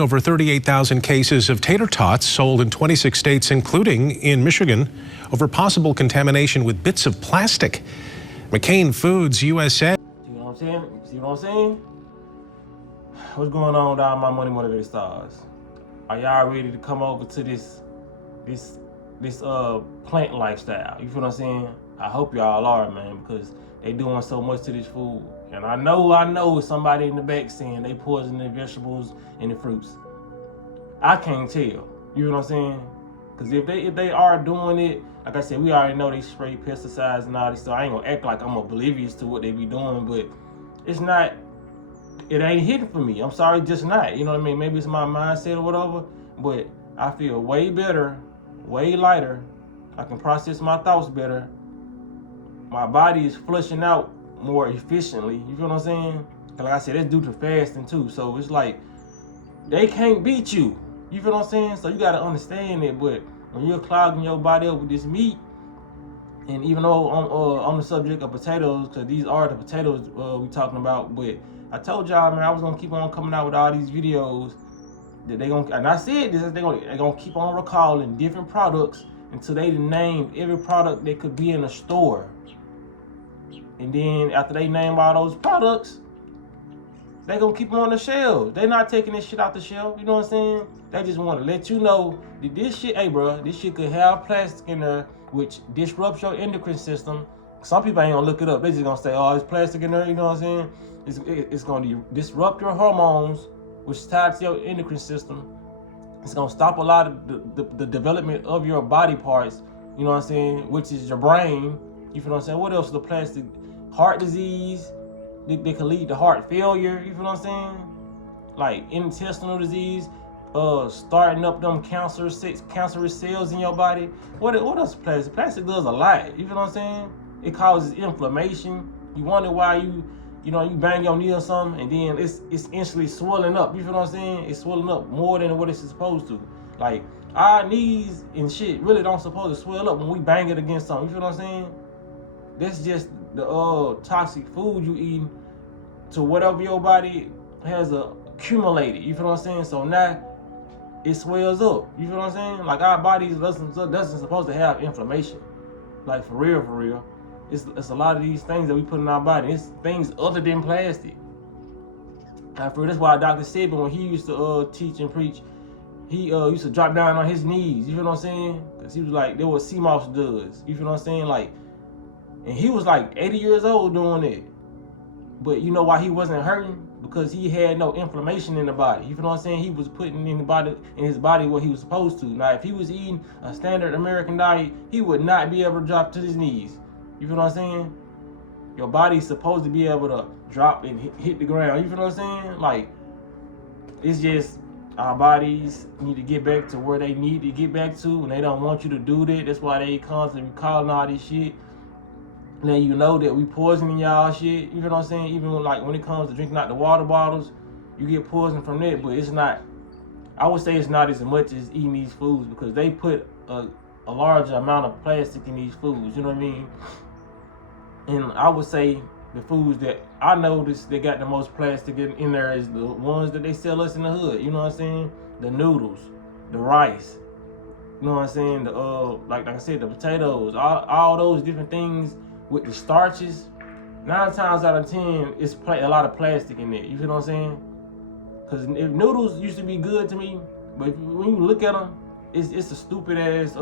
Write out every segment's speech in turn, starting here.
Over 38,000 cases of tater tots sold in 26 states, including in Michigan, over possible contamination with bits of plastic. McCain Foods USA. See what I'm saying? See what I'm saying? What's going on with all my money motivated stars? Are y'all ready to come over to this plant lifestyle? You feel what I'm saying? I hope y'all are, man, because they doing so much to this food. And I know somebody in the back saying they poison the vegetables and the fruits. I can't tell. You know what I'm saying? Because if they are doing it, like I said, we already know they spray pesticides and all this stuff. I ain't gonna act like I'm oblivious to what they be doing, but it ain't hitting for me. I'm sorry, just not. You know what I mean? Maybe it's my mindset or whatever, but I feel way better, way lighter. I can process my thoughts better. My body is flushing out more efficiently. You feel what I'm saying? Like I said, that's due to fasting too. So it's like they can't beat you. You feel what I'm saying? So you gotta understand it. But when you're clogging your body up with this meat, and even though on the subject of potatoes, because these are the potatoes we talking about, but I told y'all, man, I was gonna keep on coming out with all these videos that they gonna, and I said this, they gonna keep on recalling different products until they name every product that could be in a store. And then after they name all those products, they gonna keep them on the shelves. They not taking this shit out the shelf. You know what I'm saying? They just want to let you know that this shit, hey bro, this shit could have plastic in there, which disrupts your endocrine system. Some people ain't gonna look it up. They just gonna say, oh, it's plastic in there. You know what I'm saying? It's gonna disrupt your hormones, which is tied to your endocrine system. It's gonna stop a lot of the development of your body parts. You know what I'm saying? Which is your brain. You feel what I'm saying? What else is the plastic? Heart disease. They can lead to heart failure. You feel what I'm saying? Like intestinal disease, starting up them cancerous cells in your body. What else? Plastic does a lot. You feel what I'm saying? It causes inflammation. You wonder why you bang your knee or something, and then it's instantly swelling up. You feel what I'm saying? It's swelling up more than what it's supposed to. Like our knees and shit really don't supposed to swell up when we bang it against something. You feel what I'm saying? That's just the toxic food you eating to whatever your body has accumulated. You feel what I'm saying? So now it swells up. You feel what I'm saying? Like our bodies doesn't supposed to have inflammation. Like for real. It's a lot of these things that we put in our body. It's things other than plastic. I feel that's why Dr. Sebi, when he used to teach and preach, he used to drop down on his knees. You feel what I'm saying? Because he was like, that what sea moss does. You feel what I'm saying? Like, and he was like 80 years old doing it. But you know why he wasn't hurting? Because he had no inflammation in the body. You feel what I'm saying? He was putting in his body what he was supposed to. Now, if he was eating a standard American diet, he would not be able to drop to his knees. You feel what I'm saying? Your body's supposed to be able to drop and hit the ground. You feel what I'm saying? Like, it's just our bodies need to get back to where they need to get back to, and they don't want you to do that. That's why they constantly calling all this shit. Now you know that we poisoning y'all shit. You feel what I'm saying? Even when it comes to drinking out the water bottles, you get poisoned from that. But it's not, I would say it's not as much as eating these foods, because they put a large amount of plastic in these foods. You know what I mean? And I would say the foods that I noticed they got the most plastic in there is the ones that they sell us in the hood. You know what I'm saying? The noodles, the rice. You know what I'm saying? The like I said, the potatoes, all those different things. With the starches, 9 times out of 10, it's a lot of plastic in there. You feel what I'm saying? Because if noodles used to be good to me, but when you look at them, it's a stupid ass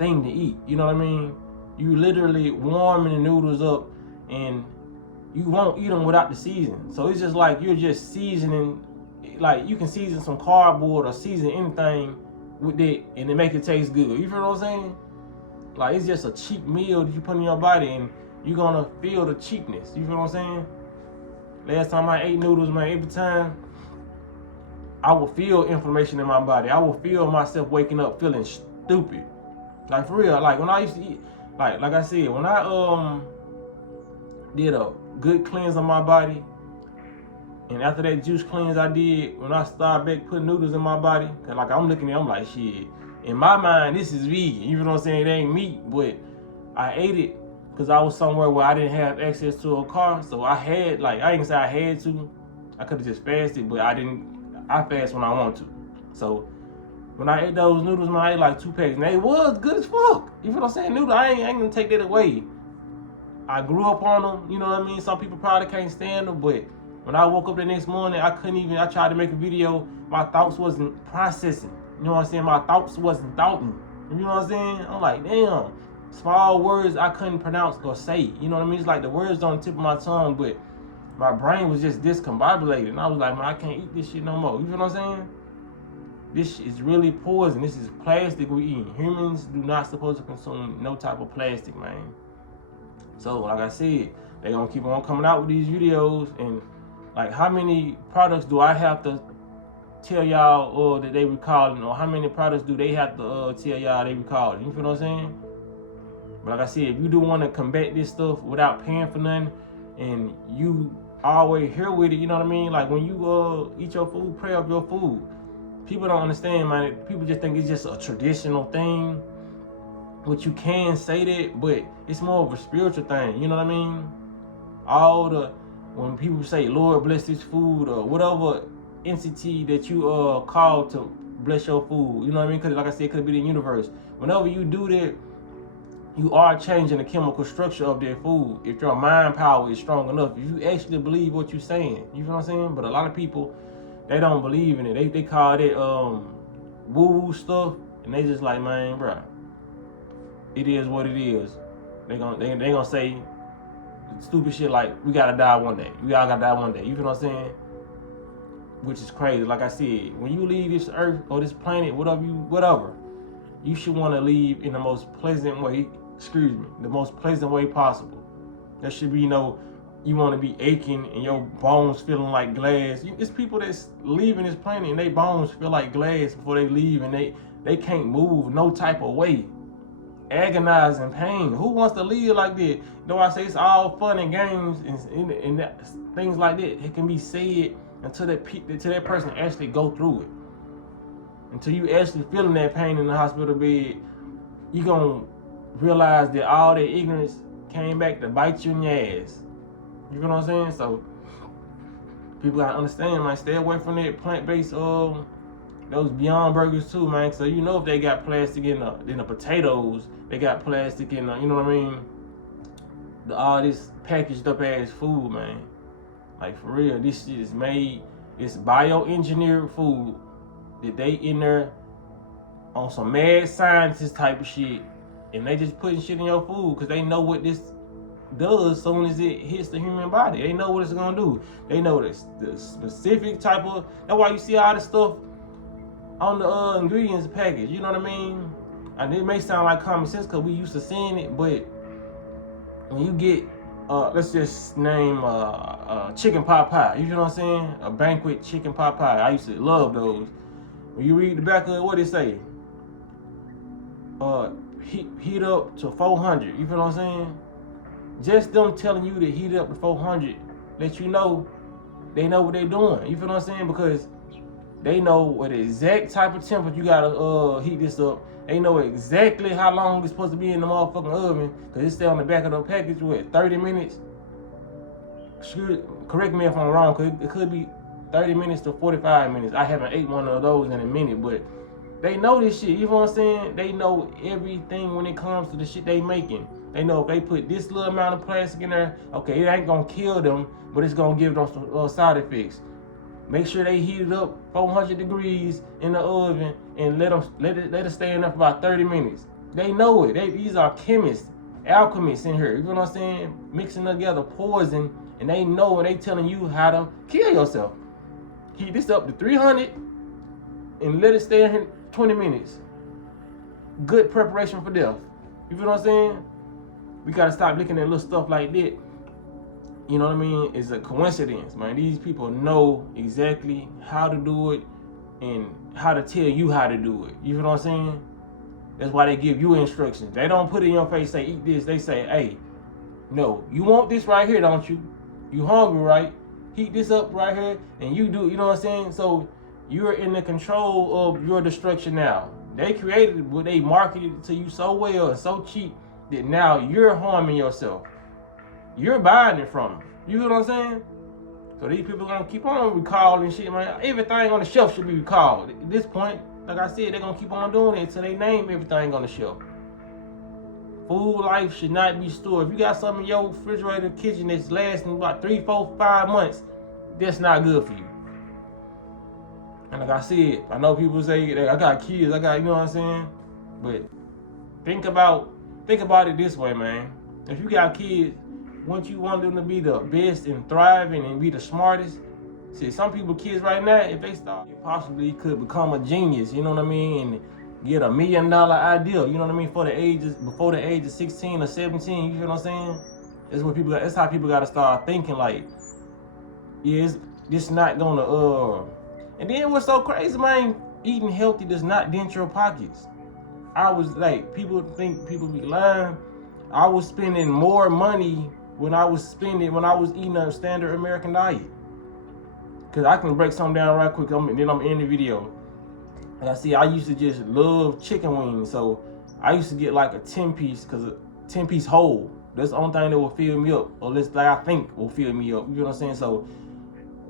thing to eat. You know what I mean? You literally warming the noodles up, and you won't eat them without the seasoning. So it's just like you're just seasoning. Like you can season some cardboard or season anything with it, and it make it taste good. You feel what I'm saying? Like, it's just a cheap meal that you put in your body, and you're gonna feel the cheapness. You feel what I'm saying? Last time I ate noodles, man, every time I would feel inflammation in my body. I would feel myself waking up feeling stupid. Like, for real. Like, when I used to eat, like I said, when I did a good cleanse on my body, and after that juice cleanse I did, when I started back putting noodles in my body, cause like I'm looking at it, I'm like, shit. In my mind, this is vegan. You know what I'm saying? It ain't meat, but I ate it because I was somewhere where I didn't have access to a car. So I had, like, I ain't gonna say I had to. I could have just fasted, but I I fast when I want to. So when I ate those noodles, man, I ate like 2 packs, and they was good as fuck. You feel what I'm saying? Noodle, I ain't gonna take that away. I grew up on them, you know what I mean? Some people probably can't stand them, but when I woke up the next morning, I tried to make a video, my thoughts wasn't processing. You know what I'm saying? My thoughts wasn't thoughting. You know what I'm saying? I'm like, damn, small words I couldn't pronounce or say. You know what I mean? It's like the words on the tip of my tongue, but my brain was just discombobulated. And I was like, man, I can't eat this shit no more. You feel what I'm saying? This is really poison. This is plastic we eating. Humans do not supposed to consume no type of plastic, man. So, like I said, they gonna keep on coming out with these videos, and like, how many products do I have to tell y'all or that they recalling, or how many products do they have to tell y'all they recalling? You feel what I'm saying? But like I said, if you do want to combat this stuff without paying for nothing, and you always here with it, you know what I mean? Like when you eat your food, pray up your food. People don't understand, man. People just think it's just a traditional thing, which you can say that, but it's more of a spiritual thing. You know what I mean? When people say, Lord bless this food, or whatever entity that you called to bless your food, you know what I mean? Because like I said, it could be the universe. Whenever you do that, you are changing the chemical structure of their food. If your mind power is strong enough, if you actually believe what you're saying, you know what I'm saying? But a lot of people, they don't believe in it. They call it woo-woo stuff, and they just like, man, bro, it is what it is. They gonna say stupid shit like, we gotta die one day. We all gotta die one day. You feel what I'm saying? Which is crazy. Like I said, when you leave this earth or this planet, whatever, you should want to leave in the most pleasant way. The most pleasant way possible. There should be no, you want to be aching and your bones feeling like glass. It's people that's leaving this planet and their bones feel like glass before they leave, and they can't move no type of way. Agonizing pain. Who wants to live like that? Though I say it's all fun and games and things like that, it can be said until that person actually go through it. Until you actually feeling that pain in the hospital bed, you gonna realize that all that ignorance came back to bite you in your ass. You know what I'm saying? So people gotta understand, man. Stay away from that plant-based those Beyond Burgers too, man. So you know if they got plastic in the potatoes, they got plastic in the, you know what I mean? All this packaged up ass food, man. Like for real, this shit is made. It's bioengineered food that they in there on some mad scientist type of shit, and they just putting shit in your food because they know what this does as soon as it hits the human body. They know what it's gonna do. They know the specific type of. That's why you see all this stuff on the ingredients package. You know what I mean? And it may sound like common sense because we used to seeing it, but when you get let's just name chicken pot pie. You know what I'm saying? A banquet chicken pot pie. I used to love those. When you read the back of it, what it say? Heat up to 400. You feel what I'm saying? Just them telling you to heat it up to 400, let you know they know what they're doing. You feel what I'm saying? Because they know what exact type of temperature you gotta heat this up. They know exactly how long it's supposed to be in the motherfucking oven, because it stay on the back of the package with 30 minutes. Correct me if I'm wrong, because it could be 30 minutes to 45 minutes. I haven't ate one of those in a minute, but they know this shit. You know what I'm saying? They know everything when it comes to the shit they making. They know if they put this little amount of plastic in there, okay, it ain't gonna kill them, but it's gonna give them some side effects. Make sure they heat it up 400 degrees in the oven and let it stay in there for about 30 minutes. They know it. These are chemists, alchemists in here. You know what I'm saying? Mixing together poison, and they know, and they telling you how to kill yourself. Heat this up to 300 and let it stay in here 20 minutes. Good preparation for death. You feel what I'm saying? We gotta stop looking at little stuff like that. You know what I mean? It's a coincidence, man. These people know exactly how to do it and how to tell you how to do it. You know what I'm saying? That's why they give you instructions. They don't put it in your face, say, eat this. They say, hey, no, you want this right here, don't you? You hungry, right? Heat this up right here, and you do, you know what I'm saying? So you're in the control of your destruction now. They created it, but they marketed it to you so well and so cheap that now you're harming yourself. You're buying it from them. You know what I'm saying? So these people gonna keep on recalling shit, man. Everything on the shelf should be recalled. At this point, like I said, they're gonna keep on doing it until they name everything on the shelf. Food life should not be stored. If you got something in your refrigerator kitchen that's lasting about 3, 4, 5 months, that's not good for you. And like I said, I know people say, I got kids, you know what I'm saying? But think about it this way, man. If you got kids, wouldn't you want them to be the best and thriving and be the smartest? See, some people, kids right now, if they start, they possibly could become a genius, you know what I mean? And get $1 million idea, you know what I mean? Before the age of 16 or 17, you know what I'm saying? That's how people gotta start thinking, like, yeah, it's not gonna, and then what's so crazy, man, eating healthy does not dent your pockets. I was like, people be lying. I was spending more money when I was eating a standard American diet. Cause I can break something down right quick, then I'm in the video. Like I see, I used to just love chicken wings, so I used to get like a 10-piece, cause a 10-piece whole. That's the only thing that will fill me up, or at least that I think will fill me up. You know what I'm saying? So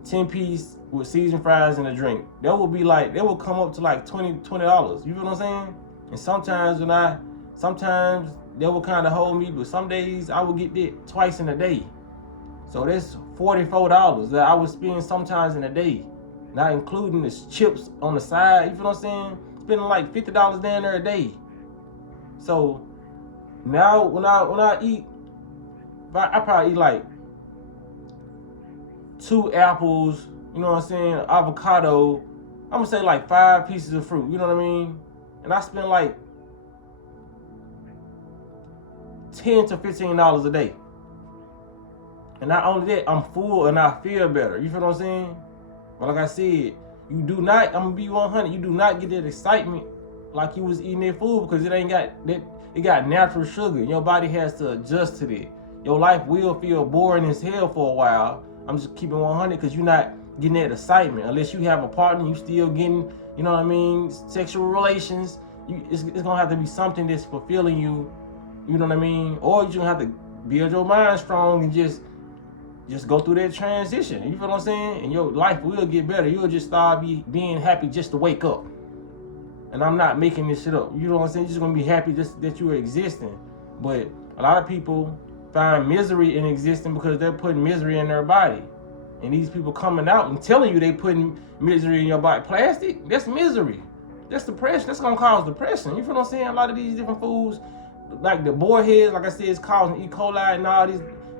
10-piece with seasoned fries and a drink. That will come up to like $20. You know what I'm saying? And sometimes they will kind of hold me, but some days I will get that twice in a day. So that's $44 that I would spend sometimes in a day, not including the chips on the side. You feel what I'm saying? Spending like $50 down there a day. So now when I eat, I probably eat like 2 apples, you know what I'm saying, avocado. I'm gonna say like 5 pieces of fruit, you know what I mean? And I spend like $10 to $15 a day. And not only that, I'm full and I feel better. You feel what I'm saying? But like I said, I'm gonna be 100. You do not get that excitement like you was eating that food, because it got natural sugar. Your body has to adjust to that. Your life will feel boring as hell for a while. I'm just keeping 100, because you're not getting that excitement. Unless you have a partner, you still getting, you know what I mean, sexual relations. It's gonna have to be something that's fulfilling you. You know what I mean? Or you're gonna have to build your mind strong and just go through that transition. You feel what I'm saying? And your life will get better. You'll just start being happy just to wake up. And I'm not making this shit up. You know what I'm saying? You're just gonna be happy just that you're existing. But a lot of people find misery in existing because they're putting misery in their body. And these people coming out and telling you they putting misery in your body. Plastic, that's misery. That's depression. That's gonna cause depression. You feel what I'm saying? A lot of these different foods, like the boar heads, like I said, it's causing E. coli and all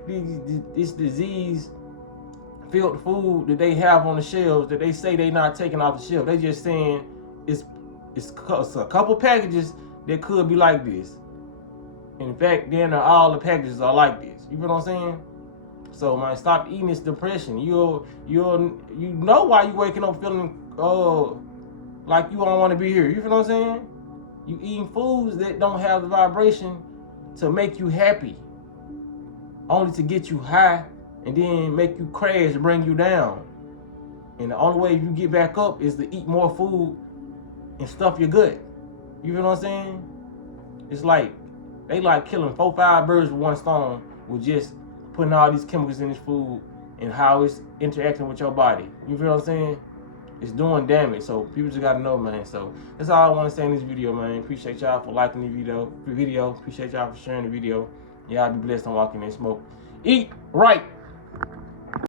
this disease-filled food that they have on the shelves that they say they not taking off the shelf. They just saying it's a couple packages that could be like this. In fact, then all the packages are like this. You feel what I'm saying? So man, stop eating this depression. You know why you waking up feeling like you don't want to be here. You feel what I'm saying? You eating foods that don't have the vibration to make you happy, only to get you high and then make you crash and bring you down. And the only way you get back up is to eat more food and stuff your gut. You feel what I'm saying? It's like they like killing 4, 5 birds with one stone with just putting all these chemicals in this food and how it's interacting with your body. You feel what I'm saying? It's doing damage, so people just gotta know, man. So that's all I want to say in this video, man. Appreciate y'all for liking the video. Appreciate y'all for sharing the video. Y'all be blessed on walking in smoke. Eat right.